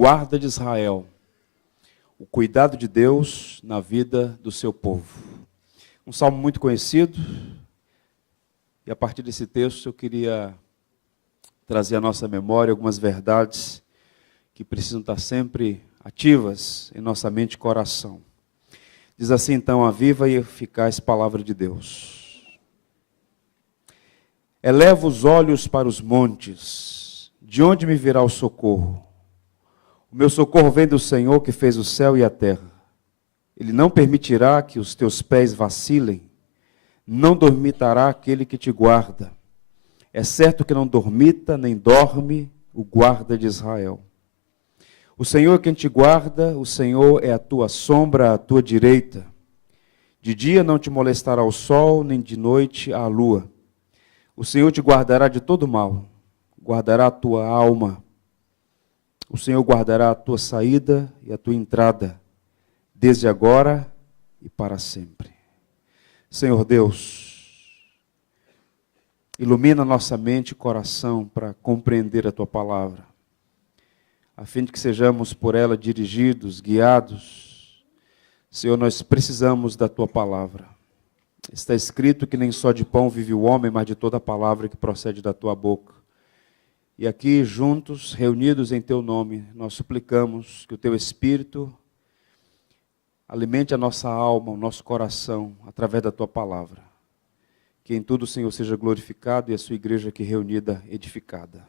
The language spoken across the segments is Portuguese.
guarda de Israel, o cuidado de Deus na vida do seu povo. Um salmo muito conhecido, e a partir desse texto eu queria trazer à nossa memória algumas verdades que precisam estar sempre ativas em nossa mente e coração. Diz assim então a viva e eficaz palavra de Deus. Eleva os olhos para os montes, de onde me virá o socorro? O meu socorro vem do Senhor que fez o céu e a terra. Ele não permitirá que os teus pés vacilem, não dormitará aquele que te guarda. É certo que não dormita nem dorme o guarda de Israel. O Senhor é quem te guarda, o Senhor é a tua sombra à tua direita. De dia não te molestará o sol, nem de noite a lua. O Senhor te guardará de todo mal, guardará a tua alma. O Senhor guardará a tua saída e a tua entrada, desde agora e para sempre. Senhor Deus, ilumina nossa mente e coração para compreender a tua palavra, a fim de que sejamos por ela dirigidos, guiados. Senhor, nós precisamos da tua palavra. Está escrito que nem só de pão vive o homem, mas de toda a palavra que procede da tua boca. E aqui, juntos, reunidos em teu nome, nós suplicamos que o teu Espírito alimente a nossa alma, o nosso coração, através da tua palavra. Que em tudo o Senhor seja glorificado e a sua igreja aqui reunida, edificada.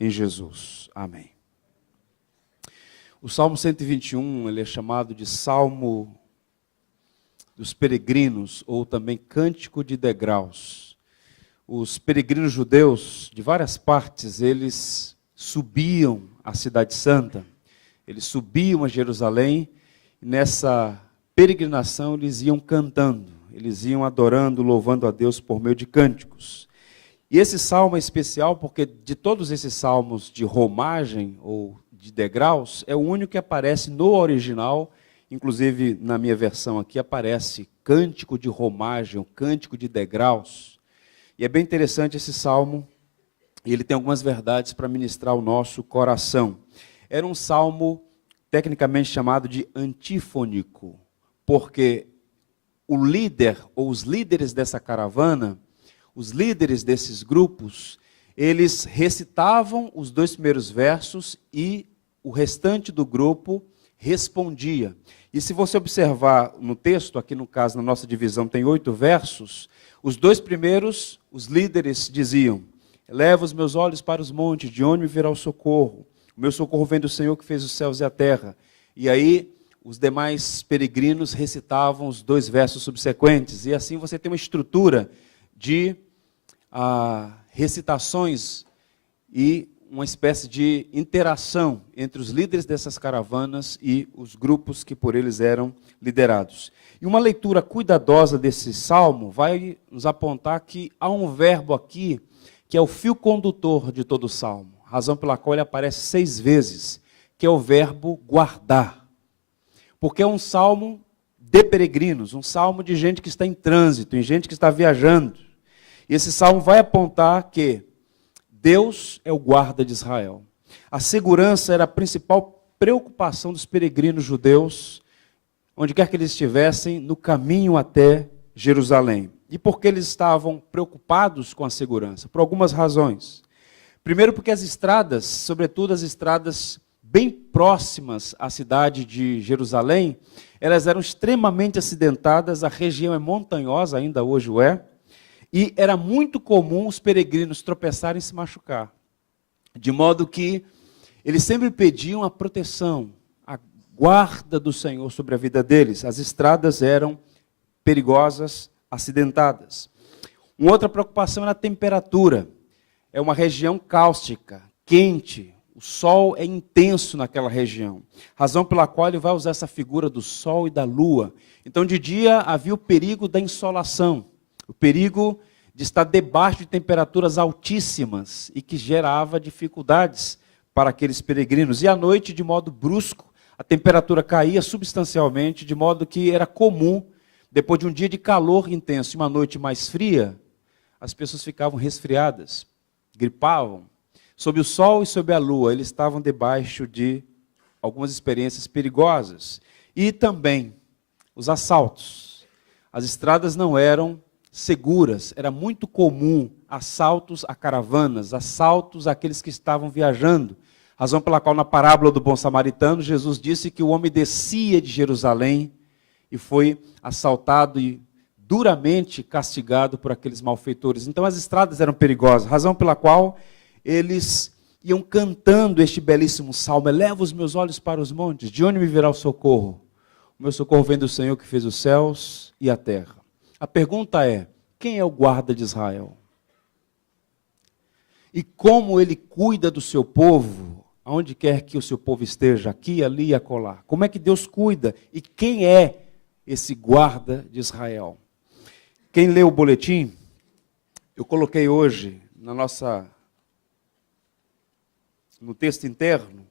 Em Jesus. Amém. O Salmo 121, ele é chamado de Salmo dos Peregrinos, ou também Cântico de Degraus. Os peregrinos judeus, de várias partes, eles subiam à Cidade Santa, eles subiam a Jerusalém, e nessa peregrinação eles iam cantando, eles iam adorando, louvando a Deus por meio de cânticos. E esse salmo é especial porque de todos esses salmos de romagem ou de degraus, é o único que aparece no original, inclusive na minha versão aqui aparece cântico de romagem, ou cântico de degraus. E é bem interessante esse salmo, e ele tem algumas verdades para ministrar o nosso coração. Era um salmo tecnicamente chamado de antífonico, porque o líder, ou os líderes dessa caravana, os líderes desses grupos, eles recitavam os 2 primeiros versos e o restante do grupo respondia. E se você observar no texto, aqui no caso, na nossa divisão, tem 8 versos, os 2 primeiros, os líderes diziam: eleva os meus olhos para os montes, de onde me virá o socorro? O meu socorro vem do Senhor que fez os céus e a terra. E aí, os demais peregrinos recitavam os 2 versos subsequentes. E assim você tem uma estrutura de recitações e uma espécie de interação entre os líderes dessas caravanas e os grupos que por eles eram liderados. E uma leitura cuidadosa desse salmo vai nos apontar que há um verbo aqui que é o fio condutor de todo o salmo, razão pela qual ele aparece 6 vezes, que é o verbo guardar. Porque é um salmo de peregrinos, um salmo de gente que está em trânsito, em gente que está viajando. E esse salmo vai apontar que Deus é o guarda de Israel. A segurança era a principal preocupação dos peregrinos judeus, onde quer que eles estivessem, no caminho até Jerusalém. E por que eles estavam preocupados com a segurança? Por algumas razões. Primeiro, porque as estradas, sobretudo as estradas bem próximas à cidade de Jerusalém, elas eram extremamente acidentadas, a região é montanhosa, ainda hoje o é, e era muito comum os peregrinos tropeçarem e se machucar. De modo que eles sempre pediam a proteção, a guarda do Senhor sobre a vida deles. As estradas eram perigosas, acidentadas. Uma outra preocupação era a temperatura. É uma região cáustica, quente. O sol é intenso naquela região. Razão pela qual ele vai usar essa figura do sol e da lua. Então, de dia havia o perigo da insolação. O perigo de estar debaixo de temperaturas altíssimas e que gerava dificuldades para aqueles peregrinos. E à noite, de modo brusco, a temperatura caía substancialmente, de modo que era comum, depois de um dia de calor intenso e uma noite mais fria, as pessoas ficavam resfriadas, gripavam. Sob o sol e sob a lua, eles estavam debaixo de algumas experiências perigosas. E também os assaltos. As estradas não eram seguras, era muito comum assaltos a caravanas, assaltos àqueles que estavam viajando. Razão pela qual na parábola do bom samaritano, Jesus disse que o homem descia de Jerusalém e foi assaltado e duramente castigado por aqueles malfeitores. Então as estradas eram perigosas, razão pela qual eles iam cantando este belíssimo salmo: eleva os meus olhos para os montes, de onde me virá o socorro? O meu socorro vem do Senhor que fez os céus e a terra. A pergunta é: quem é o guarda de Israel? E como ele cuida do seu povo, aonde quer que o seu povo esteja, aqui, ali e acolá? Como é que Deus cuida? E quem é esse guarda de Israel? Quem lê o boletim, eu coloquei hoje no texto interno,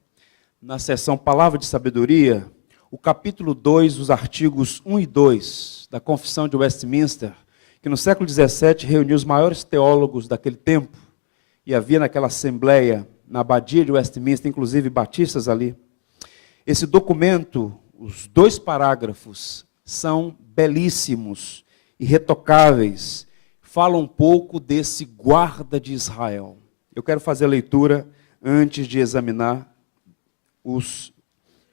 na seção Palavra de Sabedoria, o capítulo 2, os artigos 1 e 2 da Confissão de Westminster, que no século XVII reuniu os maiores teólogos daquele tempo, e havia naquela assembleia, na abadia de Westminster, inclusive batistas ali. Esse documento, os 2 parágrafos, são belíssimos, irretocáveis, falam um pouco desse guarda de Israel. Eu quero fazer a leitura antes de examinar os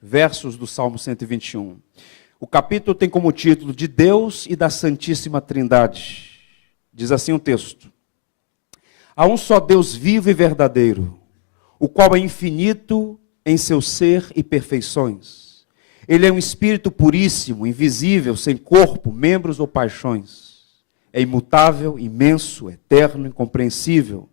versos do Salmo 121. O capítulo tem como título De Deus e da Santíssima Trindade. Diz assim o texto: há um só Deus vivo e verdadeiro, o qual é infinito em seu ser e perfeições. Ele é um espírito puríssimo, invisível, sem corpo, membros ou paixões. É imutável, imenso, eterno, incompreensível,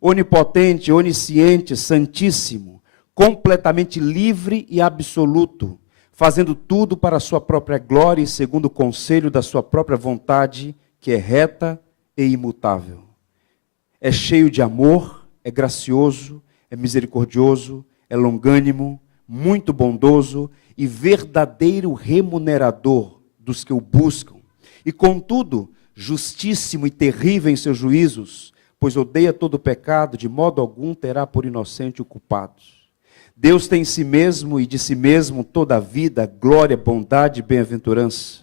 onipotente, onisciente, santíssimo, completamente livre e absoluto, fazendo tudo para a sua própria glória e segundo o conselho da sua própria vontade, que é reta e imutável. É cheio de amor, é gracioso, é misericordioso, é longânimo, muito bondoso e verdadeiro remunerador dos que o buscam. E contudo, justíssimo e terrível em seus juízos, pois odeia todo o pecado, de modo algum terá por inocente o culpado. Deus tem em si mesmo e de si mesmo toda a vida, glória, bondade e bem-aventurança.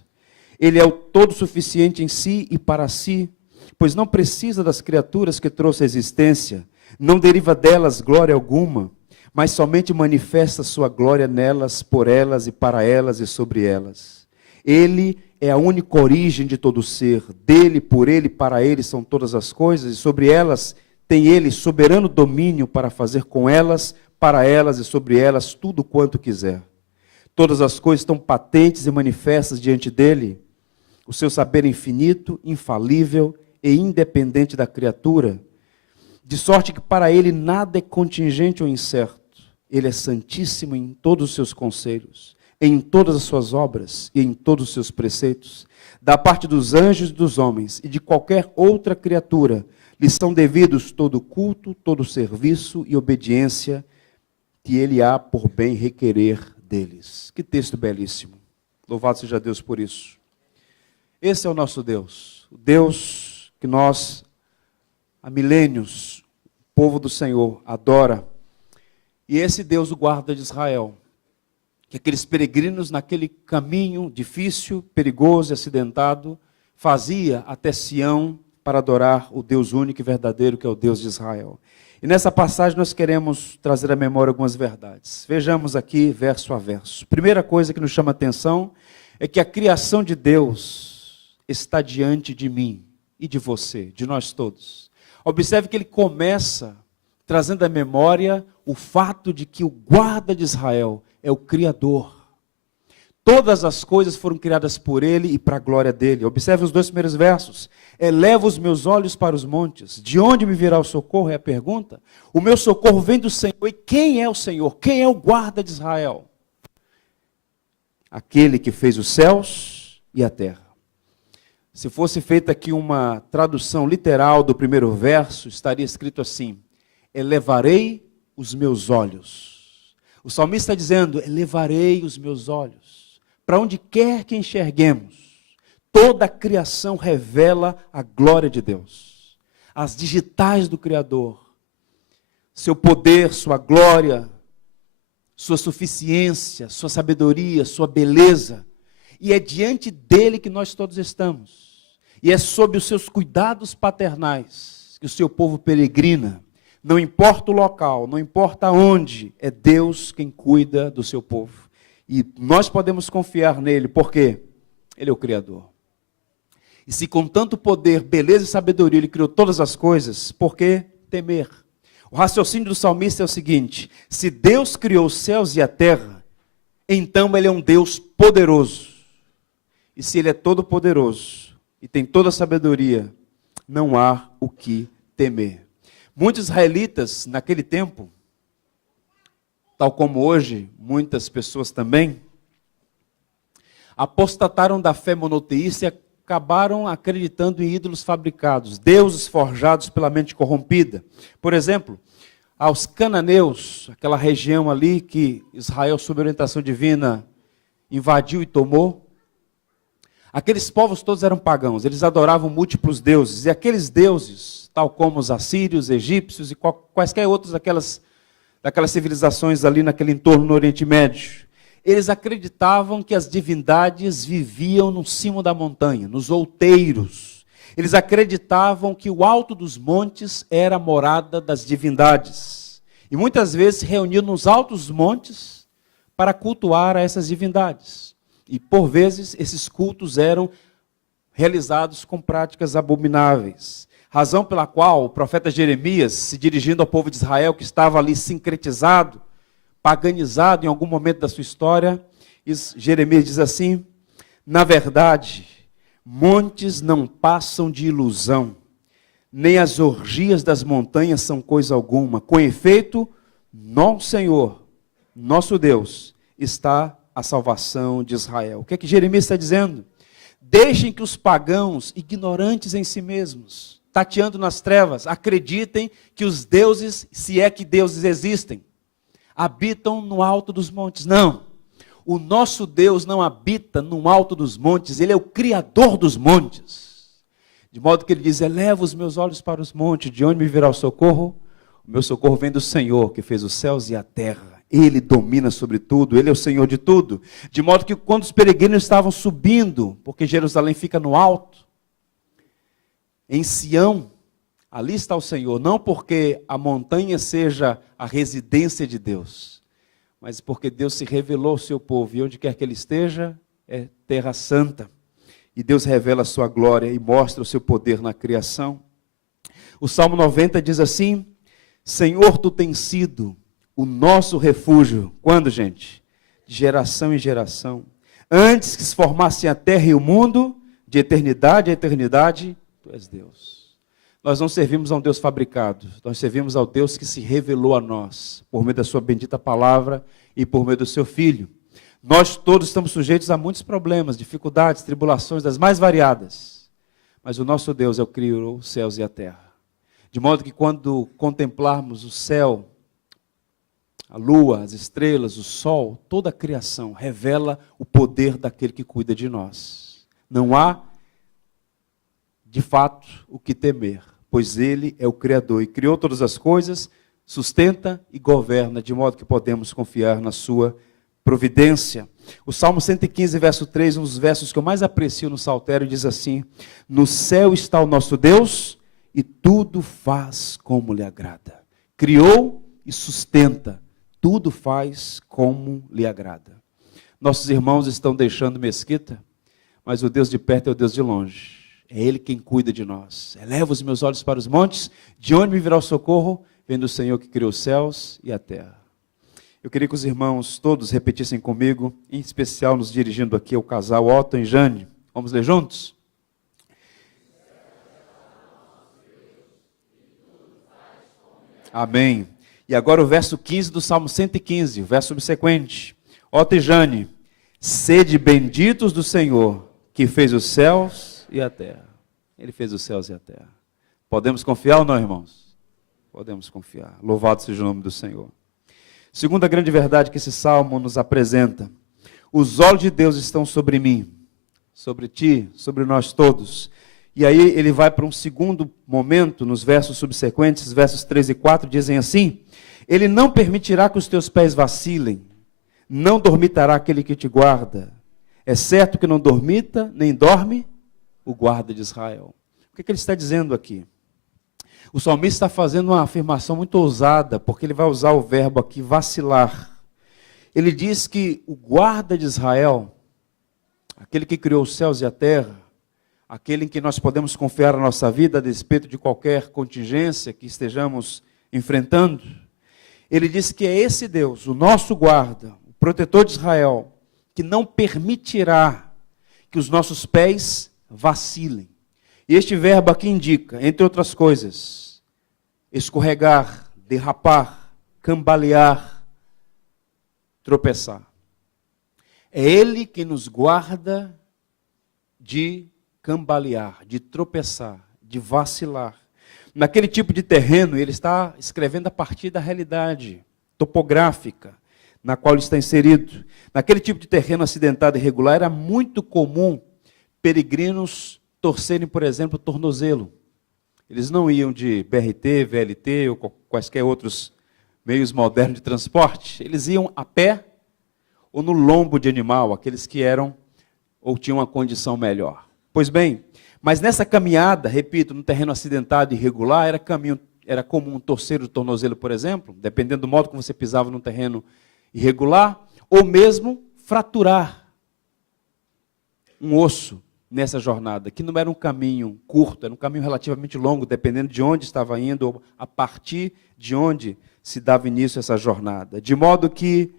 Ele é o todo suficiente em si e para si, pois não precisa das criaturas que trouxe à existência, não deriva delas glória alguma, mas somente manifesta sua glória nelas, por elas e para elas e sobre elas. Ele é a única origem de todo ser, dele, por ele e para ele são todas as coisas, e sobre elas tem ele soberano domínio para fazer com elas, para elas e sobre elas tudo quanto quiser. Todas as coisas estão patentes e manifestas diante dele. O seu saber é infinito, infalível e independente da criatura, de sorte que para ele nada é contingente ou incerto. Ele é santíssimo em todos os seus conselhos, em todas as suas obras e em todos os seus preceitos. Da parte dos anjos e dos homens e de qualquer outra criatura, lhes são devidos todo culto, todo serviço e obediência que ele há por bem requerer deles. Que texto belíssimo. Louvado seja Deus por isso. Esse é o nosso Deus, o Deus que nós, há milênios, o povo do Senhor, adora. E esse Deus, o guarda de Israel, que aqueles peregrinos naquele caminho difícil, perigoso e acidentado, fazia até Sião para adorar o Deus único e verdadeiro, que é o Deus de Israel. E nessa passagem nós queremos trazer à memória algumas verdades. Vejamos aqui verso a verso. Primeira coisa que nos chama a atenção é que a criação de Deus está diante de mim e de você, de nós todos. Observe que ele começa trazendo à memória o fato de que o guarda de Israel é o Criador. Todas as coisas foram criadas por ele e para a glória dele. Observe os 2 primeiros versos. Eleva os meus olhos para os montes. De onde me virá o socorro? É a pergunta. O meu socorro vem do Senhor. E quem é o Senhor? Quem é o guarda de Israel? Aquele que fez os céus e a terra. Se fosse feita aqui uma tradução literal do primeiro verso, estaria escrito assim: elevarei os meus olhos. O salmista está dizendo: elevarei os meus olhos. Para onde quer que enxerguemos, toda a criação revela a glória de Deus. As digitais do Criador, seu poder, sua glória, sua suficiência, sua sabedoria, sua beleza. E é diante dele que nós todos estamos. E é sob os seus cuidados paternais que o seu povo peregrina. Não importa o local, não importa onde, é Deus quem cuida do seu povo. E nós podemos confiar nele, porque ele é o Criador. E se com tanto poder, beleza e sabedoria ele criou todas as coisas, por que temer? O raciocínio do salmista é o seguinte: se Deus criou os céus e a terra, então ele é um Deus poderoso. E se ele é todo poderoso e tem toda a sabedoria, não há o que temer. Muitos israelitas naquele tempo, tal como hoje, muitas pessoas também, apostataram da fé monoteísta e acabaram acreditando em ídolos fabricados, deuses forjados pela mente corrompida. Por exemplo, aos cananeus, aquela região ali que Israel, sob orientação divina, invadiu e tomou, aqueles povos todos eram pagãos, eles adoravam múltiplos deuses, e aqueles deuses, tal como os assírios, egípcios e quaisquer outros daquelas civilizações ali naquele entorno no Oriente Médio, eles acreditavam que as divindades viviam no cimo da montanha, nos outeiros. Eles acreditavam que o alto dos montes era a morada das divindades. E muitas vezes se reuniam nos altos montes para cultuar a essas divindades. E por vezes esses cultos eram realizados com práticas abomináveis. Razão pela qual o profeta Jeremias, se dirigindo ao povo de Israel que estava ali sincretizado, paganizado em algum momento da sua história, Jeremias diz assim: na verdade, montes não passam de ilusão, nem as orgias das montanhas são coisa alguma. Com efeito, no Senhor, nosso Deus, está a salvação de Israel. O que é que Jeremias está dizendo? Deixem que os pagãos, ignorantes em si mesmos, tateando nas trevas, acreditem que os deuses, se é que deuses existem, habitam no alto dos montes. Não, o nosso Deus não habita no alto dos montes, ele é o Criador dos montes. De modo que ele diz: eleva os meus olhos para os montes, de onde me virá o socorro? O meu socorro vem do Senhor, que fez os céus e a terra. Ele domina sobre tudo, ele é o Senhor de tudo. De modo que quando os peregrinos estavam subindo, porque Jerusalém fica no alto, em Sião, ali está o Senhor, não porque a montanha seja a residência de Deus, mas porque Deus se revelou ao seu povo, e onde quer que ele esteja, é terra santa. E Deus revela a sua glória e mostra o seu poder na criação. O Salmo 90 diz assim: Senhor, tu tens sido o nosso refúgio. Quando, gente? De geração em geração. Antes que se formassem a terra e o mundo, de eternidade a eternidade, tu és Deus. Nós não servimos a um Deus fabricado, nós servimos ao Deus que se revelou a nós, por meio da sua bendita palavra e por meio do seu Filho. Nós todos estamos sujeitos a muitos problemas, dificuldades, tribulações das mais variadas, mas o nosso Deus é o que criou os céus e a terra. De modo que quando contemplarmos o céu, a lua, as estrelas, o sol, toda a criação revela o poder daquele que cuida de nós. Não há, de fato, o que temer, pois ele é o Criador e criou todas as coisas, sustenta e governa, de modo que podemos confiar na sua providência. O Salmo 115, verso 3, um dos versos que eu mais aprecio no Saltério, diz assim: no céu está o nosso Deus e tudo faz como lhe agrada. Criou e sustenta, tudo faz como lhe agrada. Nossos irmãos estão deixando Mesquita, mas o Deus de perto é o Deus de longe. É Ele quem cuida de nós. Eleva os meus olhos para os montes, de onde me virá o socorro? Vem do Senhor que criou os céus e a terra. Eu queria que os irmãos todos repetissem comigo, em especial nos dirigindo aqui ao casal Otto e Jane. Vamos ler juntos? Amém. E agora o verso 15 do Salmo 115, o verso subsequente. Otto e Jane, sede benditos do Senhor, que fez os céus e a terra. Ele fez os céus e a terra. Podemos confiar ou não, irmãos? Podemos confiar. Louvado seja o nome do Senhor. Segunda grande verdade que esse salmo nos apresenta: os olhos de Deus estão sobre mim, sobre ti, sobre nós todos. E aí ele vai para um segundo momento, nos versos subsequentes, versos 3 e 4, dizem assim: Ele não permitirá que os teus pés vacilem, não dormitará aquele que te guarda. É certo que não dormita, nem dorme o guarda de Israel. O que ele está dizendo aqui? O salmista está fazendo uma afirmação muito ousada, porque ele vai usar o verbo aqui, vacilar. Ele diz que o guarda de Israel, aquele que criou os céus e a terra, aquele em que nós podemos confiar a nossa vida a despeito de qualquer contingência que estejamos enfrentando, ele diz que é esse Deus, o nosso guarda, o protetor de Israel, que não permitirá que os nossos pés vacilem. E este verbo aqui indica, entre outras coisas, escorregar, derrapar, cambalear, tropeçar. É Ele que nos guarda de cambalear, de tropeçar, de vacilar. Naquele tipo de terreno, ele está escrevendo a partir da realidade topográfica na qual ele está inserido. Naquele tipo de terreno acidentado e irregular, era muito comum peregrinos torcerem, por exemplo, o tornozelo. Eles não iam de BRT, VLT ou quaisquer outros meios modernos de transporte. Eles iam a pé ou no lombo de animal, aqueles que eram ou tinham uma condição melhor. Pois bem, mas nessa caminhada, repito, no terreno acidentado e irregular, era comum torcer o tornozelo, por exemplo, dependendo do modo como você pisava no terreno irregular, ou mesmo fraturar um osso nessa jornada, que não era um caminho curto, era um caminho relativamente longo, dependendo de onde estava indo, ou a partir de onde se dava início a essa jornada. De modo que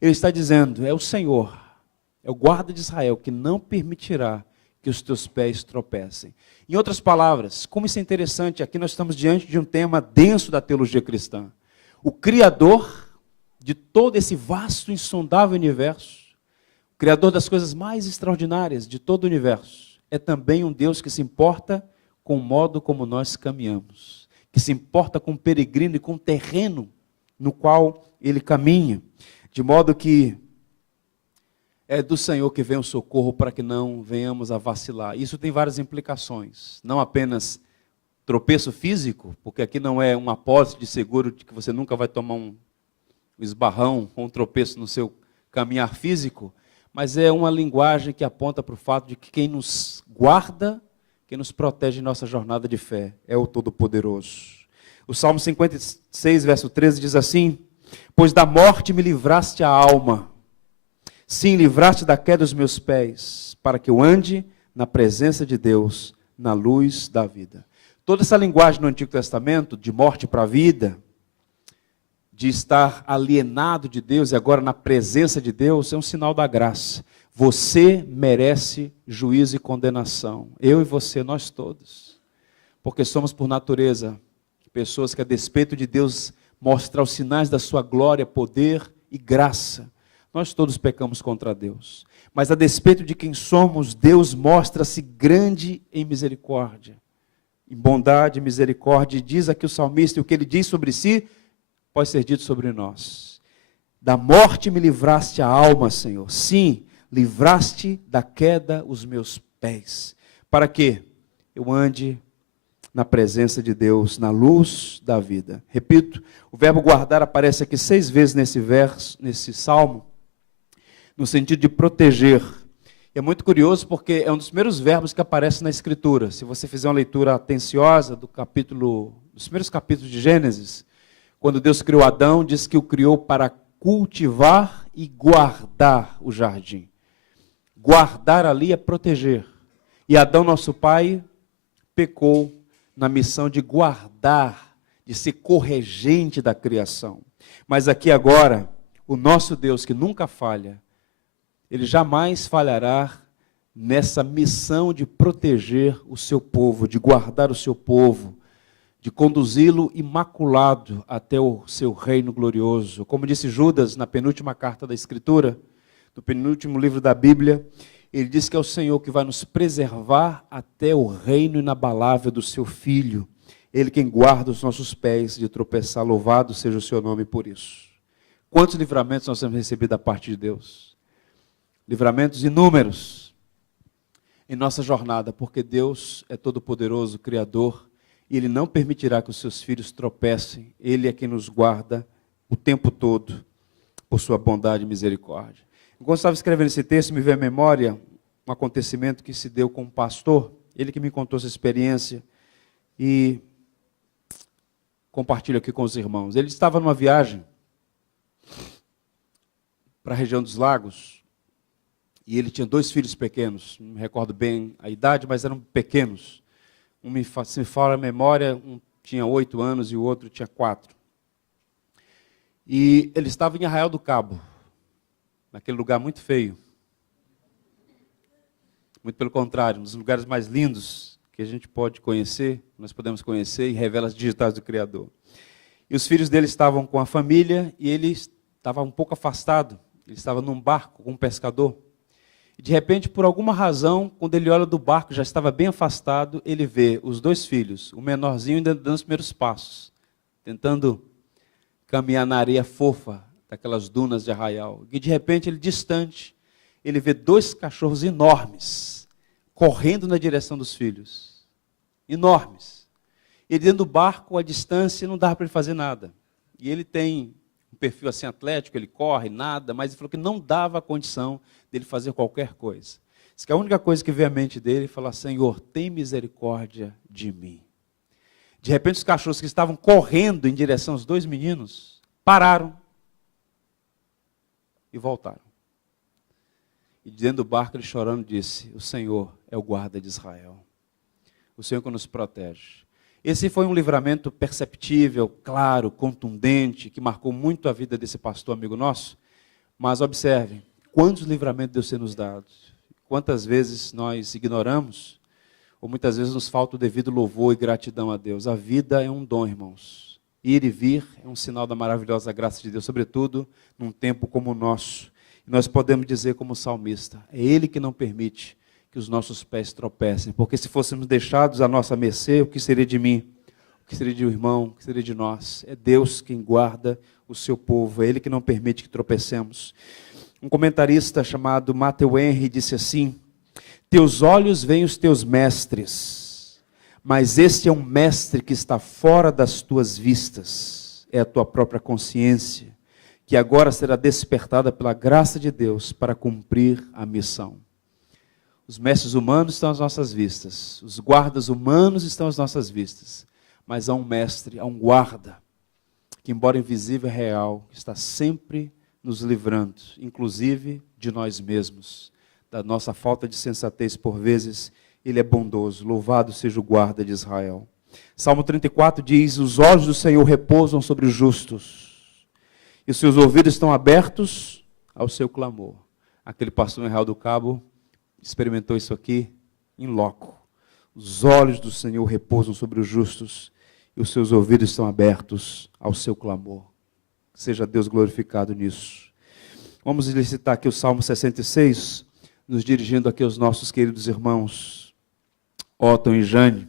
ele está dizendo, é o Senhor, é o guarda de Israel, que não permitirá que os teus pés tropecem. Em outras palavras, como isso é interessante, aqui nós estamos diante de um tema denso da teologia cristã. O Criador de todo esse vasto, insondável universo, o Criador das coisas mais extraordinárias de todo o universo, é também um Deus que se importa com o modo como nós caminhamos, que se importa com o peregrino e com o terreno no qual ele caminha, de modo que é do Senhor que vem o socorro para que não venhamos a vacilar. Isso tem várias implicações, não apenas tropeço físico, porque aqui não é uma apólice de seguro de que você nunca vai tomar um esbarrão ou um tropeço no seu caminhar físico, mas é uma linguagem que aponta para o fato de que quem nos guarda, quem nos protege em nossa jornada de fé, é o Todo-Poderoso. O Salmo 56, verso 13 diz assim, pois da morte me livraste a alma, sim, livraste da queda dos meus pés, para que eu ande na presença de Deus, na luz da vida. Toda essa linguagem no Antigo Testamento, de morte para a vida, de estar alienado de Deus e agora na presença de Deus, é um sinal da graça. Você merece juízo e condenação. Eu e você, nós todos. Porque somos, por natureza, pessoas que, a despeito de Deus mostrar os sinais da sua glória, poder e graça, nós todos pecamos contra Deus. Mas, a despeito de quem somos, Deus mostra-se grande em misericórdia, em bondade e misericórdia. E diz aqui o salmista, e o que ele diz sobre si, pode ser dito sobre nós. Da morte me livraste a alma, Senhor. Sim, livraste da queda os meus pés. Para que eu ande na presença de Deus, na luz da vida. Repito, o verbo guardar aparece aqui 6 vezes nesse verso, nesse salmo, no sentido de proteger. É muito curioso porque é um dos primeiros verbos que aparece na Escritura. Se você fizer uma leitura atenciosa dos primeiros capítulos de Gênesis, quando Deus criou Adão, diz que o criou para cultivar e guardar o jardim. Guardar ali é proteger. E Adão, nosso pai, pecou na missão de guardar, de ser corregente da criação. Mas aqui agora, o nosso Deus, que nunca falha, ele jamais falhará nessa missão de proteger o seu povo, de guardar o seu povo, de conduzi-lo imaculado até o seu reino glorioso. Como disse Judas na penúltima carta da Escritura, no penúltimo livro da Bíblia, ele diz que é o Senhor que vai nos preservar até o reino inabalável do seu Filho. Ele quem guarda os nossos pés de tropeçar, louvado seja o seu nome por isso. Quantos livramentos nós temos recebido da parte de Deus? Livramentos inúmeros em nossa jornada, porque Deus é todo-poderoso, Criador, e Ele não permitirá que os seus filhos tropecem. Ele é quem nos guarda o tempo todo, por sua bondade e misericórdia. Enquanto estava escrevendo esse texto, me veio à memória um acontecimento que se deu com um pastor, ele que me contou essa experiência, e compartilho aqui com os irmãos. Ele estava numa viagem para a região dos lagos, e ele tinha 2 filhos pequenos, não me recordo bem a idade, mas eram pequenos. Se me fala a memória, um tinha 8 anos e o outro tinha 4. E ele estava em Arraial do Cabo, naquele lugar muito feio. Muito pelo contrário, um dos lugares mais lindos que a gente pode conhecer, nós podemos conhecer, e revela as digitais do Criador. E os filhos dele estavam com a família, e ele estava um pouco afastado, ele estava num barco com um pescador. E de repente, por alguma razão, quando ele olha do barco, já estava bem afastado, ele vê os 2 filhos, o menorzinho ainda dando os primeiros passos, tentando caminhar na areia fofa daquelas dunas de Arraial. E de repente, ele distante, ele vê 2 cachorros enormes, correndo na direção dos filhos. Enormes. Ele dentro do barco, à distância, não dava para ele fazer nada. E ele tem um perfil assim atlético, ele corre, nada, mas ele falou que não dava a condição dele fazer qualquer coisa. Diz que a única coisa que veio à mente dele é falar: Senhor, tem misericórdia de mim. De repente, os cachorros que estavam correndo em direção aos 2 meninos, pararam e voltaram. E dentro do barco, ele chorando disse: o Senhor é o guarda de Israel. O Senhor que nos protege. Esse foi um livramento perceptível, claro, contundente, que marcou muito a vida desse pastor amigo nosso. Mas observe, quantos livramentos Deus tem nos dado. Quantas vezes nós ignoramos, ou muitas vezes nos falta o devido louvor e gratidão a Deus. A vida é um dom, irmãos. Ir e vir é um sinal da maravilhosa graça de Deus, sobretudo num tempo como o nosso. Nós podemos dizer como salmista: é Ele que não permite que os nossos pés tropecem, porque se fôssemos deixados à nossa mercê, o que seria de mim? O que seria de um irmão? O que seria de nós? É Deus quem guarda o seu povo, é Ele que não permite que tropecemos. Um comentarista chamado Matthew Henry disse assim: teus olhos veem os teus mestres, mas este é um mestre que está fora das tuas vistas, é a tua própria consciência, que agora será despertada pela graça de Deus para cumprir a missão. Os mestres humanos estão às nossas vistas, os guardas humanos estão às nossas vistas, mas há um mestre, há um guarda, que embora invisível é real, está sempre nos livrando, inclusive de nós mesmos, da nossa falta de sensatez por vezes. Ele é bondoso, louvado seja o guarda de Israel. Salmo 34 diz: os olhos do Senhor repousam sobre os justos, e os seus ouvidos estão abertos ao seu clamor. Aquele pastor em Arraial do Cabo experimentou isso aqui em loco. Os olhos do Senhor repousam sobre os justos, e os seus ouvidos estão abertos ao seu clamor. Seja Deus glorificado nisso. Vamos licitar aqui o Salmo 66, nos dirigindo aqui aos nossos queridos irmãos Otton e Jane.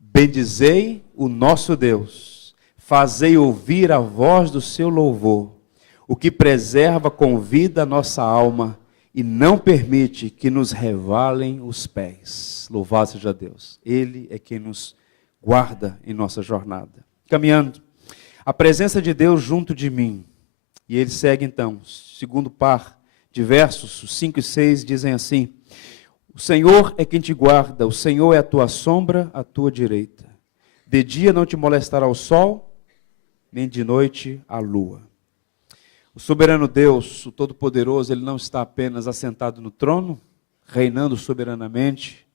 Bendizei o nosso Deus, fazei ouvir a voz do seu louvor, o que preserva com vida a nossa alma e não permite que nos revalem os pés. Louvado seja Deus. Ele é quem nos guarda em nossa jornada. Caminhando, a presença de Deus junto de mim. E ele segue então, segundo par de versos, os 5 e 6 dizem assim: o Senhor é quem te guarda, o Senhor é a tua sombra, à tua direita. De dia não te molestará o sol, nem de noite a lua. O soberano Deus, o Todo-Poderoso, ele não está apenas assentado no trono, reinando soberanamente,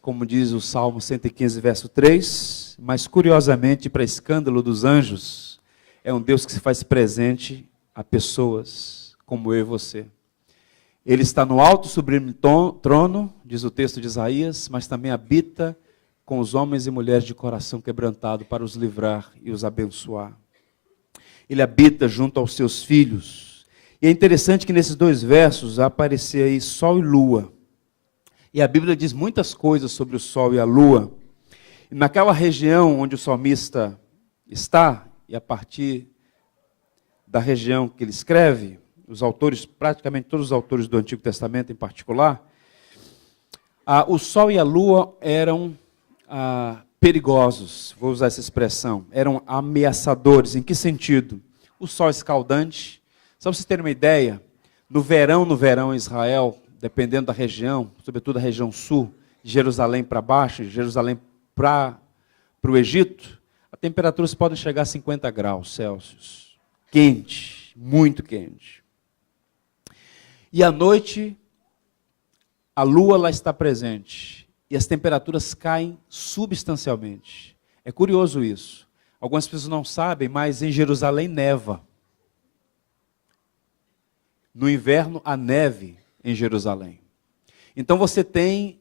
como diz o Salmo 115, verso 3, mas curiosamente, para escândalo dos anjos, é um Deus que se faz presente a pessoas como eu e você. Ele está no alto sublime trono, diz o texto de Isaías, mas também habita com os homens e mulheres de coração quebrantado para os livrar e os abençoar. Ele habita junto aos seus filhos. E é interessante que nesses 2 versos aparecer aí sol e lua. E a Bíblia diz muitas coisas sobre o sol e a lua. E naquela região onde o salmista está, e a partir da região que ele escreve, os autores, praticamente todos os autores do Antigo Testamento em particular, o sol e a lua eram perigosos, vou usar essa expressão, eram ameaçadores. Em que sentido? o sol escaldante. Só para vocês terem uma ideia, no verão em Israel, dependendo da região, sobretudo a região sul, de Jerusalém para baixo, de Jerusalém para o Egito, as temperaturas podem chegar a 50 graus Celsius. Quente, muito quente. E à noite, a lua lá está presente. E as temperaturas caem substancialmente. É curioso isso. Algumas pessoas não sabem, mas em Jerusalém neva. No inverno, há neve em Jerusalém. Então você tem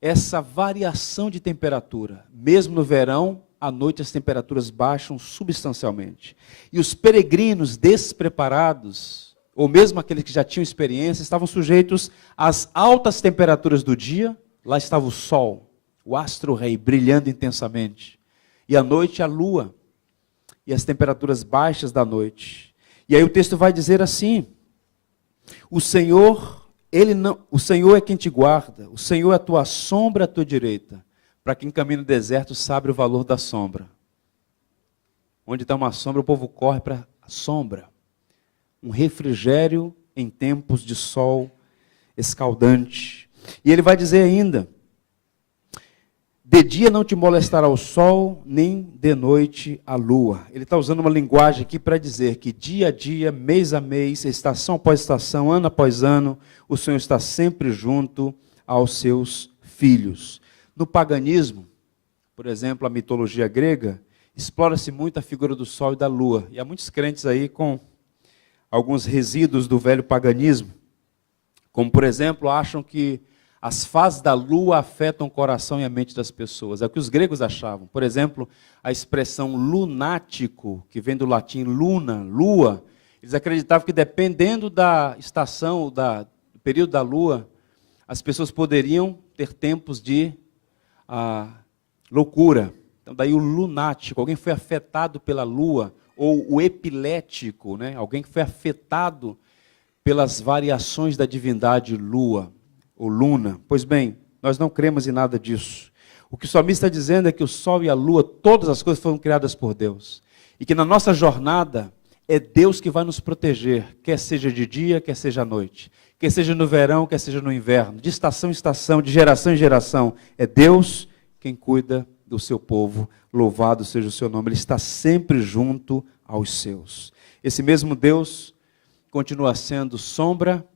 essa variação de temperatura. Mesmo no verão, à noite as temperaturas baixam substancialmente. E os peregrinos despreparados, ou mesmo aqueles que já tinham experiência, estavam sujeitos às altas temperaturas do dia. Lá estava o sol, o astro-rei, brilhando intensamente. E à noite a lua, e as temperaturas baixas da noite. E aí o texto vai dizer assim: o Senhor é quem te guarda, o Senhor é a tua sombra à tua direita. Para quem caminha no deserto sabe o valor da sombra. Onde está uma sombra, o povo corre para a sombra. Um refrigério em tempos de sol escaldante. E ele vai dizer ainda: de dia não te molestará o sol, nem de noite a lua. Ele está usando uma linguagem aqui para dizer que dia a dia, mês a mês, estação após estação, ano após ano, o Senhor está sempre junto aos seus filhos. No paganismo, por exemplo, a mitologia grega, explora-se muito a figura do sol e da lua. E há muitos crentes aí com alguns resíduos do velho paganismo, como, por exemplo, acham que as fases da lua afetam o coração e a mente das pessoas. É o que os gregos achavam. Por exemplo, a expressão lunático, que vem do latim luna, lua, eles acreditavam que dependendo da estação, do período da lua, as pessoas poderiam ter tempos de loucura. Então daí o lunático, alguém foi afetado pela lua, ou o epilético, né? Alguém que foi afetado pelas variações da divindade lua, ou luna. Pois bem, nós não cremos em nada disso. O que o salmista está dizendo é que o sol e a lua, todas as coisas foram criadas por Deus. E que na nossa jornada, é Deus que vai nos proteger, quer seja de dia, quer seja à noite. Quer seja no verão, quer seja no inverno. De estação em estação, de geração em geração. É Deus quem cuida do seu povo. Louvado seja o seu nome. Ele está sempre junto aos seus. Esse mesmo Deus continua sendo sombra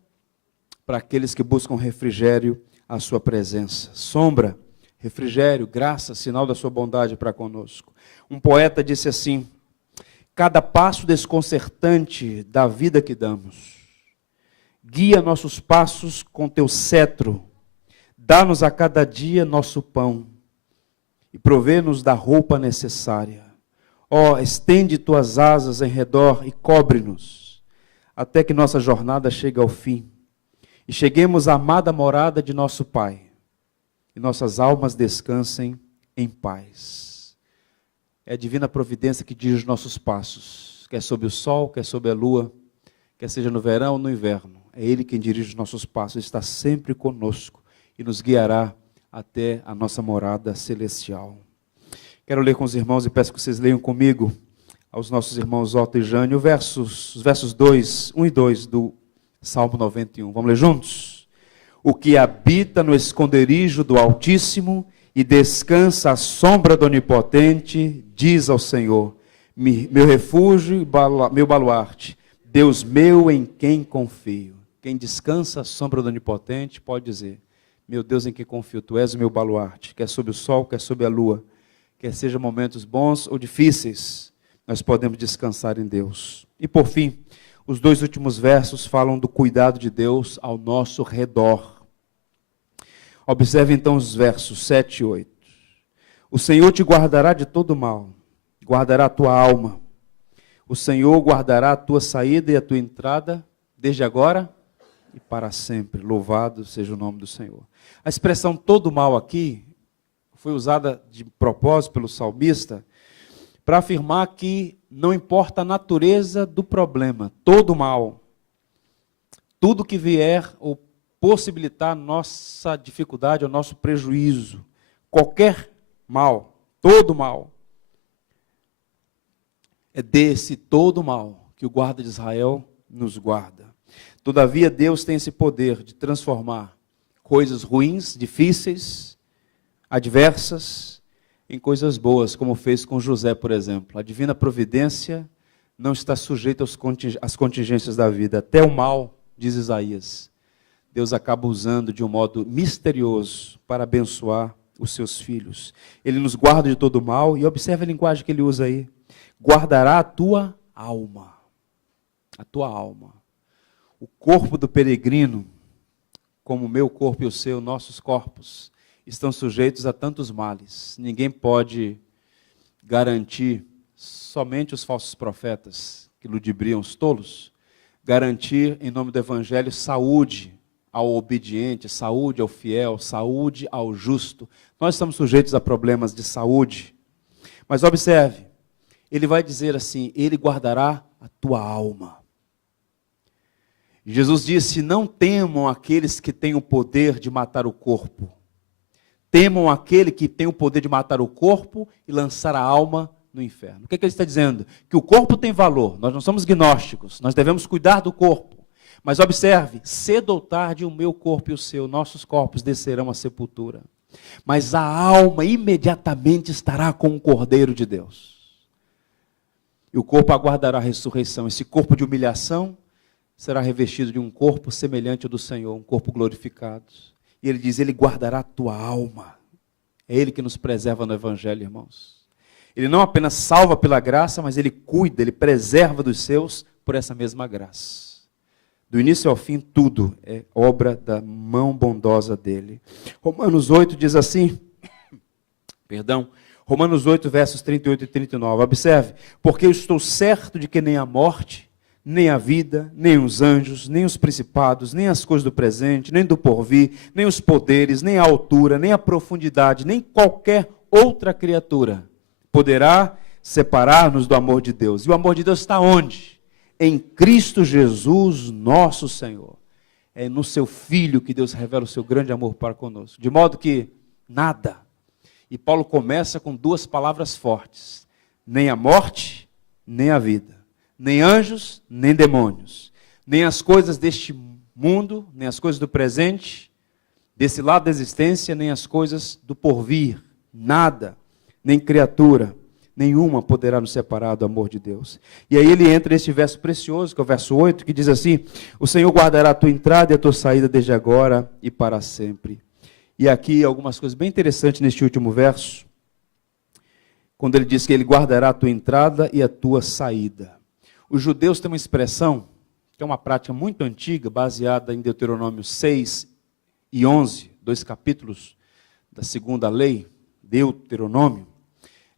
para aqueles que buscam refrigério à sua presença. Sombra, refrigério, graça, sinal da sua bondade para conosco. Um poeta disse assim: cada passo desconcertante da vida que damos, guia nossos passos com teu cetro, dá-nos a cada dia nosso pão e provê-nos da roupa necessária. Ó, estende tuas asas em redor e cobre-nos, até que nossa jornada chegue ao fim. E cheguemos à amada morada de nosso Pai, e nossas almas descansem em paz. É a divina providência que dirige os nossos passos, quer sob o sol, quer sob a lua, quer seja no verão ou no inverno. É Ele quem dirige os nossos passos, Ele está sempre conosco e nos guiará até a nossa morada celestial. Quero ler com os irmãos e peço que vocês leiam comigo, aos nossos irmãos Otto e Jânio, os versos 1 e 2 do Salmo 91. Vamos ler juntos? O que habita no esconderijo do Altíssimo e descansa à sombra do Onipotente, diz ao Senhor: meu refúgio e meu baluarte, Deus meu em quem confio. Quem descansa à sombra do Onipotente pode dizer: meu Deus em quem confio, tu és o meu baluarte, quer sob o sol, quer sob a lua, quer sejam momentos bons ou difíceis, nós podemos descansar em Deus. E por fim, os dois últimos versos falam do cuidado de Deus ao nosso redor. Observe então os versos 7 e 8. O Senhor te guardará de todo mal, guardará a tua alma. O Senhor guardará a tua saída e a tua entrada, desde agora e para sempre. Louvado seja o nome do Senhor. A expressão todo mal aqui foi usada de propósito pelo salmista para afirmar que não importa a natureza do problema, todo mal, tudo que vier ou possibilitar nossa dificuldade ou nosso prejuízo, qualquer mal, todo mal, É desse todo mal que o guarda de Israel nos guarda. Todavia, Deus tem esse poder de transformar coisas ruins, difíceis, adversas, em coisas boas, como fez com José, por exemplo. A divina providência não está sujeita às contingências da vida. Até o mal, diz Isaías, Deus acaba usando de um modo misterioso para abençoar os seus filhos. Ele nos guarda de todo mal, e observe a linguagem que ele usa aí. Guardará a tua alma. A tua alma. O corpo do peregrino, como o meu corpo e o seu, nossos corpos, estão sujeitos a tantos males. Ninguém pode garantir, somente os falsos profetas, que ludibriam os tolos, garantir, em nome do Evangelho, saúde ao obediente, saúde ao fiel, saúde ao justo. Nós estamos sujeitos a problemas de saúde. Mas observe, ele vai dizer assim, ele guardará a tua alma. Jesus disse, não temam aqueles que têm o poder de matar o corpo. Temam aquele que tem o poder de matar o corpo e lançar a alma no inferno. O que ele está dizendo? Que o corpo tem valor, nós não somos gnósticos, nós devemos cuidar do corpo. Mas observe, cedo ou tarde o meu corpo e o seu, nossos corpos descerão à sepultura. Mas a alma imediatamente estará com o Cordeiro de Deus. E o corpo aguardará a ressurreição. Esse corpo de humilhação será revestido de um corpo semelhante ao do Senhor, um corpo glorificado. E ele diz, ele guardará a tua alma. É ele que nos preserva no Evangelho, irmãos. Ele não apenas salva pela graça, mas ele cuida, ele preserva dos seus por essa mesma graça. Do início ao fim, tudo é obra da mão bondosa dele. Romanos 8 diz assim, Romanos 8, versos 38 e 39, observe, porque eu estou certo de que nem a morte, nem a vida, nem os anjos, nem os principados, nem as coisas do presente, nem do porvir, nem os poderes, nem a altura, nem a profundidade, nem qualquer outra criatura poderá separar-nos do amor de Deus. E o amor de Deus está onde? Em Cristo Jesus, nosso Senhor. É no seu Filho que Deus revela o seu grande amor para conosco. De modo que nada. E Paulo começa com duas palavras fortes. Nem a morte, nem a vida. Nem anjos, nem demônios, nem as coisas deste mundo, nem as coisas do presente, desse lado da existência, nem as coisas do porvir, nada, nem criatura, nenhuma poderá nos separar do amor de Deus. E aí ele entra nesse verso precioso, que é o verso 8, que diz assim, o Senhor guardará a tua entrada e a tua saída desde agora e para sempre. E aqui algumas coisas bem interessantes neste último verso, quando ele diz que ele guardará a tua entrada e a tua saída. Os judeus têm uma expressão, que é uma prática muito antiga, baseada em Deuteronômio 6 e 11, 2 capítulos da segunda lei, Deuteronômio.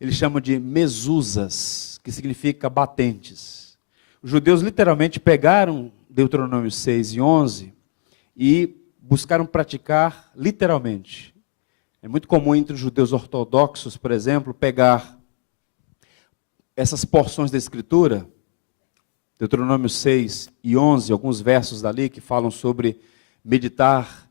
Eles chamam de mezuzas, que significa batentes. Os judeus literalmente pegaram Deuteronômio 6 e 11 e buscaram praticar literalmente. É muito comum entre os judeus ortodoxos, por exemplo, pegar essas porções da Escritura, Deuteronômio 6 e 11, alguns versos dali que falam sobre meditar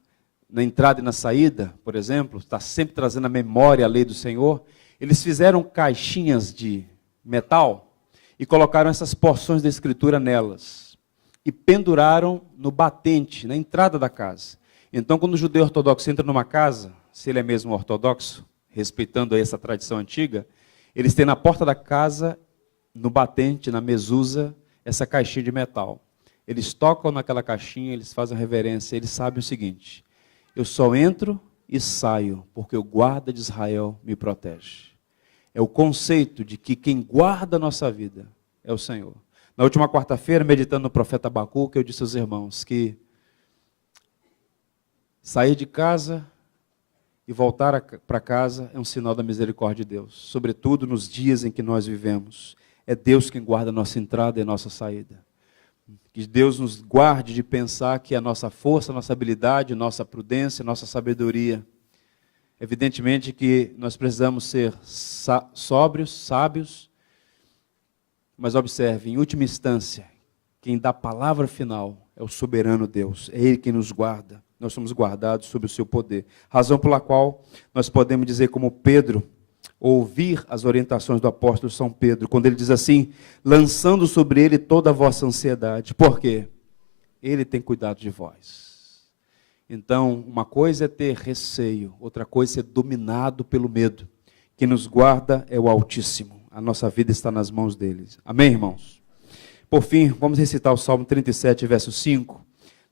na entrada e na saída, por exemplo, está sempre trazendo à memória a lei do Senhor. Eles fizeram caixinhas de metal e colocaram essas porções da Escritura nelas e penduraram no batente, na entrada da casa. Então, quando o judeu ortodoxo entra numa casa, se ele é mesmo ortodoxo, respeitando aí essa tradição antiga, eles têm na porta da casa, no batente, na mezusa, essa caixinha de metal. Eles tocam naquela caixinha, eles fazem reverência, eles sabem o seguinte, eu só entro e saio, porque o guarda de Israel me protege. É o conceito de que quem guarda a nossa vida é o Senhor. Na última quarta-feira, meditando no profeta Abacuque, eu disse aos irmãos que sair de casa e voltar para casa é um sinal da misericórdia de Deus, sobretudo nos dias em que nós vivemos. É Deus quem guarda a nossa entrada e a nossa saída. Que Deus nos guarde de pensar que a nossa força, a nossa habilidade, nossa prudência, nossa sabedoria. Evidentemente que nós precisamos ser sóbrios, sábios, mas observe, em última instância, quem dá a palavra final é o soberano Deus. É Ele quem nos guarda. Nós somos guardados sob o seu poder. Razão pela qual nós podemos dizer como Pedro, ouvir as orientações do apóstolo São Pedro, quando ele diz assim, lançando sobre ele toda a vossa ansiedade. Por quê? Ele tem cuidado de vós. Então, uma coisa é ter receio, outra coisa é ser dominado pelo medo. Quem nos guarda é o Altíssimo. A nossa vida está nas mãos deles. Amém, irmãos? Por fim, vamos recitar o Salmo 37, verso 5.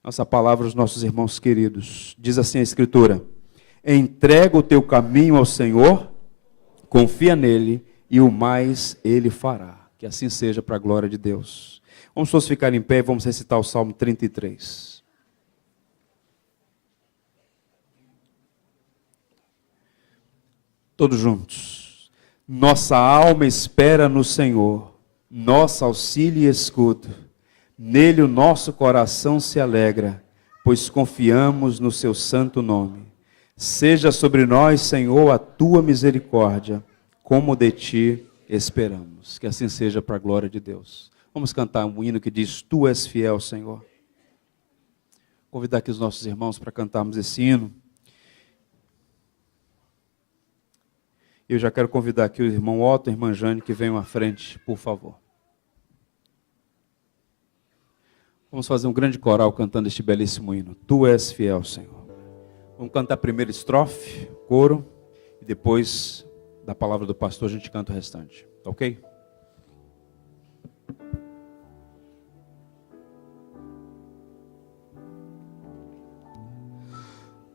Nossa palavra aos nossos irmãos queridos. Diz assim a Escritura: entrega o teu caminho ao Senhor, confia nele e o mais ele fará. Que assim seja para a glória de Deus. Vamos todos ficar em pé e vamos recitar o Salmo 33. Todos juntos. Nossa alma espera no Senhor, nosso auxílio e escudo. Nele o nosso coração se alegra, pois confiamos no seu santo nome. Seja sobre nós, Senhor, a tua misericórdia, como de ti esperamos. Que assim seja para a glória de Deus. Vamos cantar um hino que diz, tu és fiel, Senhor. Convidar aqui os nossos irmãos para cantarmos esse hino. Eu já quero convidar aqui o irmão Otto e a irmã Jane que venham à frente, por favor. Vamos fazer um grande coral cantando este belíssimo hino. Tu és fiel, Senhor. Vamos cantar a primeira estrofe, coro, e depois da palavra do pastor a gente canta o restante. Tá ok?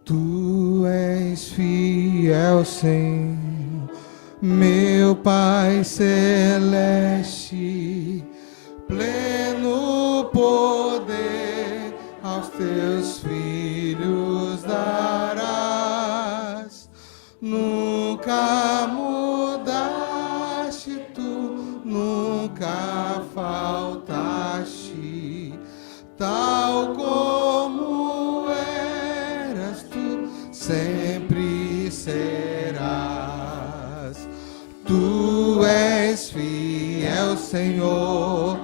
Tu és fiel, Senhor, meu Pai celeste, pleno poder aos teus filhos darás. Nunca mudaste, tu nunca faltaste, tal como eras, tu sempre serás. Tu és fiel, Senhor,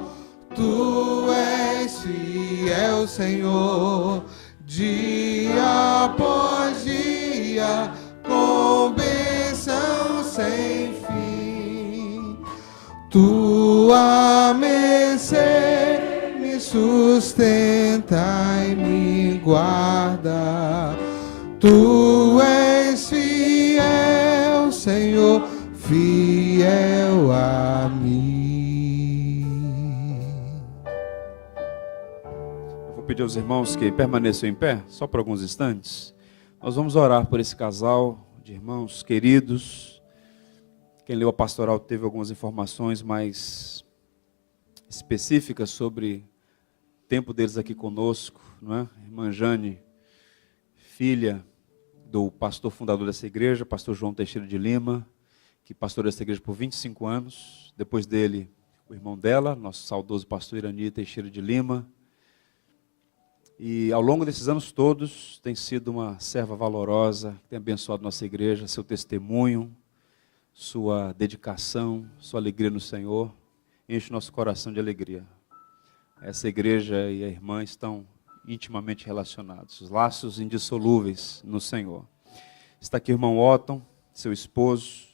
tu és fiel, Senhor, dia após dia, com bênção sem fim. Tua mercê me sustenta e me guarda. Tu és fiel, Senhor, fiel a mim. Eu vou pedir aos irmãos que permaneçam em pé, só por alguns instantes. Nós vamos orar por esse casal de irmãos queridos. Quem leu a pastoral teve algumas informações mais específicas sobre o tempo deles aqui conosco, não é? Irmã Jane, filha do pastor fundador dessa igreja, pastor João Teixeira de Lima, que pastoreou essa igreja por 25 anos. Depois dele, o irmão dela, nosso saudoso pastor Irani Teixeira de Lima. E ao longo desses anos todos, tem sido uma serva valorosa, que tem abençoado nossa igreja, seu testemunho, sua dedicação, sua alegria no Senhor, enche nosso coração de alegria. Essa igreja e a irmã estão intimamente relacionados, os laços indissolúveis no Senhor. Está aqui o irmão Otton, seu esposo,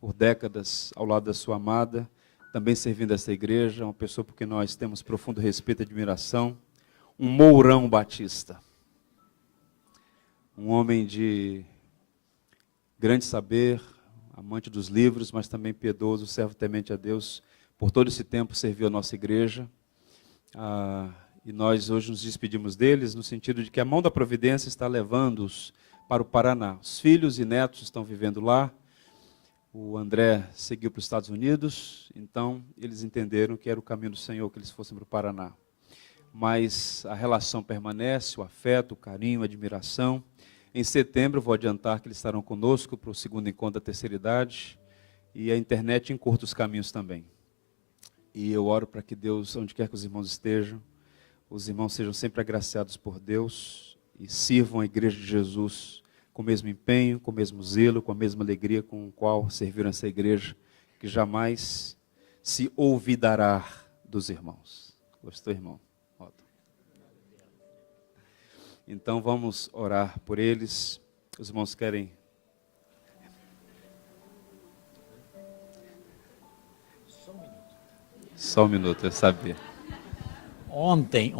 por décadas ao lado da sua amada, também servindo essa igreja, uma pessoa por quem nós temos profundo respeito e admiração, um Mourão Batista, um homem de grande saber, amante dos livros, mas também piedoso, servo temente a Deus, por todo esse tempo serviu a nossa igreja, e nós hoje nos despedimos deles, no sentido de que a mão da providência está levando-os para o Paraná. Os filhos e netos estão vivendo lá, o André seguiu para os Estados Unidos, então eles entenderam que era o caminho do Senhor, que eles fossem para o Paraná. Mas a relação permanece, o afeto, o carinho, a admiração. Em setembro, vou adiantar que eles estarão conosco para o segundo encontro da terceira idade, e a internet encurta os caminhos também. E eu oro para que Deus, onde quer que os irmãos estejam, os irmãos sejam sempre agraciados por Deus e sirvam a igreja de Jesus com o mesmo empenho, com o mesmo zelo, com a mesma alegria com o qual serviram essa igreja, que jamais se olvidará dos irmãos. Gostou, irmão? Então vamos orar por eles. Os irmãos querem Só um minuto, eu sabia. Ontem,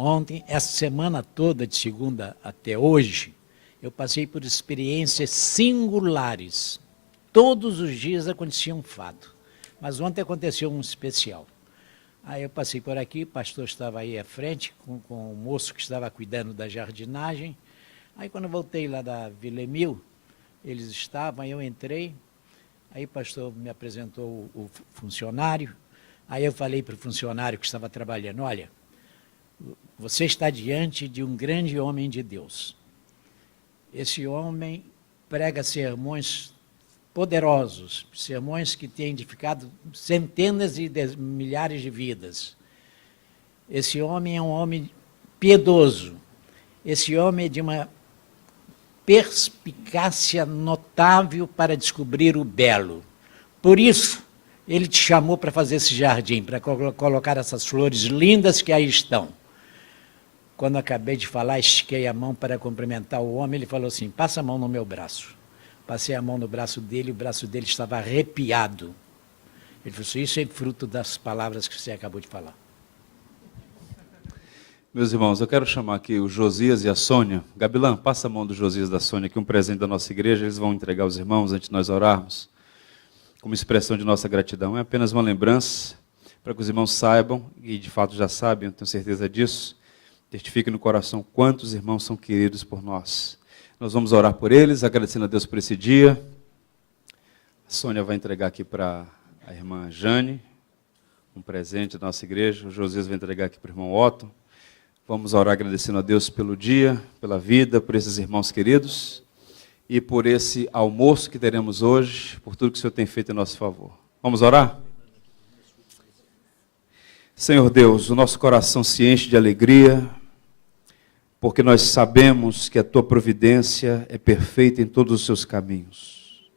essa semana toda, de segunda até hoje, eu passei por experiências singulares. Todos os dias acontecia um fato, mas ontem aconteceu um especial. Aí eu passei por aqui, o pastor estava aí à frente, com o moço que estava cuidando da jardinagem. Aí quando eu voltei lá da Vila Emil, eles estavam, aí eu entrei, aí o pastor me apresentou o funcionário, aí eu falei para o funcionário que estava trabalhando, olha, você está diante de um grande homem de Deus. Esse homem prega sermões poderosos, sermões que têm edificado centenas e milhares de vidas. Esse homem é um homem piedoso, esse homem é de uma perspicácia notável para descobrir o belo. Por isso, ele te chamou para fazer esse jardim, para colocar essas flores lindas que aí estão. Quando acabei de falar, estiquei a mão para cumprimentar o homem, ele falou assim, passa a mão no meu braço. Passei a mão no braço dele, o braço dele estava arrepiado. Ele falou assim, isso é fruto das palavras que você acabou de falar. Meus irmãos, eu quero chamar aqui o Josias e a Sônia. Gabilã, passa a mão do Josias e da Sônia aqui, um presente da nossa igreja, eles vão entregar aos irmãos antes de nós orarmos, como expressão de nossa gratidão. É apenas uma lembrança, para que os irmãos saibam, e de fato já sabem, eu tenho certeza disso, testifique no coração quantos irmãos são queridos por nós. Nós vamos orar por eles, agradecendo a Deus por esse dia. A Sônia vai entregar aqui para a irmã Jane, um presente da nossa igreja. O Josias vai entregar aqui para o irmão Otto. Vamos orar agradecendo a Deus pelo dia, pela vida, por esses irmãos queridos e por esse almoço que teremos hoje, por tudo que o Senhor tem feito em nosso favor. Vamos orar? Senhor Deus, o nosso coração se enche de alegria, porque nós sabemos que a Tua providência é perfeita em todos os seus caminhos.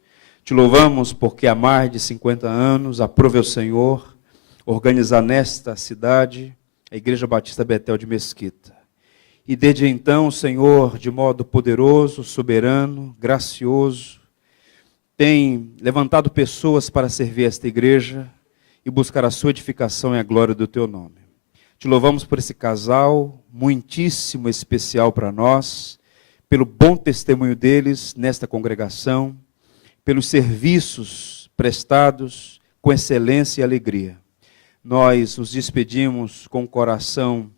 Te louvamos porque há mais de 50 anos aprove ao Senhor organizar nesta cidade a Igreja Batista Betel de Mesquita. E desde então, o Senhor, de modo poderoso, soberano, gracioso, tem levantado pessoas para servir esta igreja e buscar a sua edificação e a glória do Teu nome. Te louvamos por esse casal, muitíssimo especial para nós, pelo bom testemunho deles nesta congregação, pelos serviços prestados com excelência e alegria. Nós nos despedimos com o coração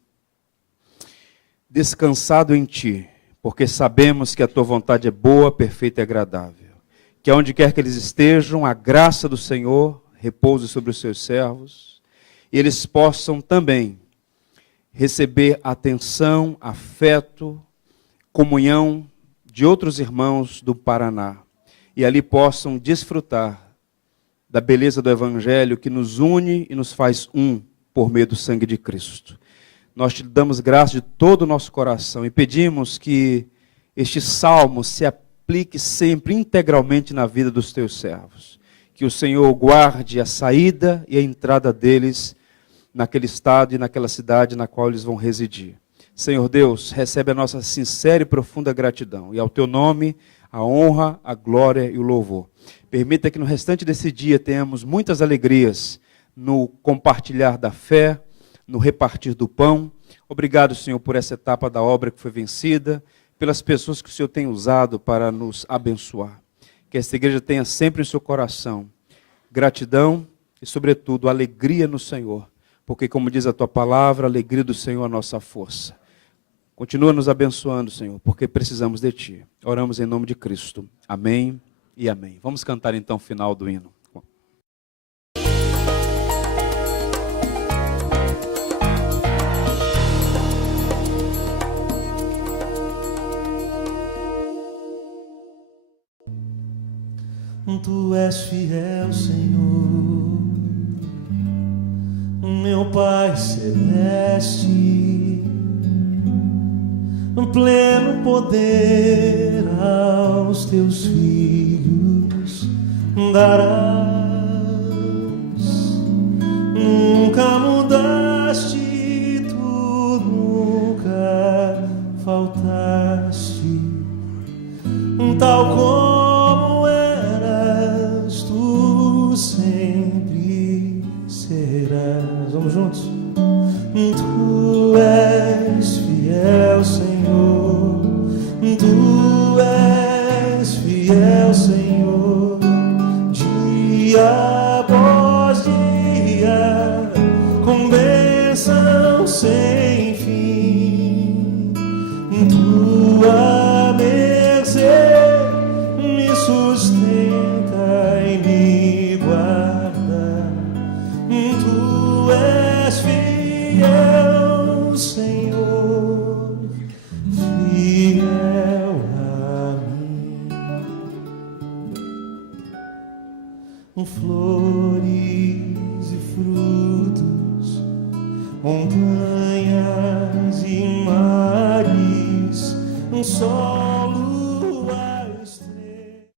descansado em Ti, porque sabemos que a Tua vontade é boa, perfeita e agradável. Que aonde quer que eles estejam, a graça do Senhor repouse sobre os Seus servos, e eles possam também receber atenção, afeto, comunhão de outros irmãos do Paraná, e ali possam desfrutar da beleza do Evangelho que nos une e nos faz um por meio do sangue de Cristo. Nós te damos graça de todo o nosso coração e pedimos que este salmo se aplique sempre integralmente na vida dos teus servos. Que o Senhor guarde a saída e a entrada deles naquele estado e naquela cidade na qual eles vão residir. Senhor Deus, recebe a nossa sincera e profunda gratidão e ao teu nome a honra, a glória e o louvor. Permita que no restante desse dia tenhamos muitas alegrias no compartilhar da fé, no repartir do pão. Obrigado, Senhor, por essa etapa da obra que foi vencida, pelas pessoas que o Senhor tem usado para nos abençoar. Que esta igreja tenha sempre em seu coração gratidão e, sobretudo, alegria no Senhor, porque, como diz a Tua palavra, a alegria do Senhor é a nossa força. Continua nos abençoando, Senhor, porque precisamos de Ti. Oramos em nome de Cristo. Amém e amém. Vamos cantar então o final do hino. Tu és fiel, Senhor, meu Pai celeste, pleno poder aos teus filhos darás. Nunca mudaste, tu nunca faltaste, tal como eras, tu sempre serás. Vamos juntos. flores e frutos, montanhas e mares, sol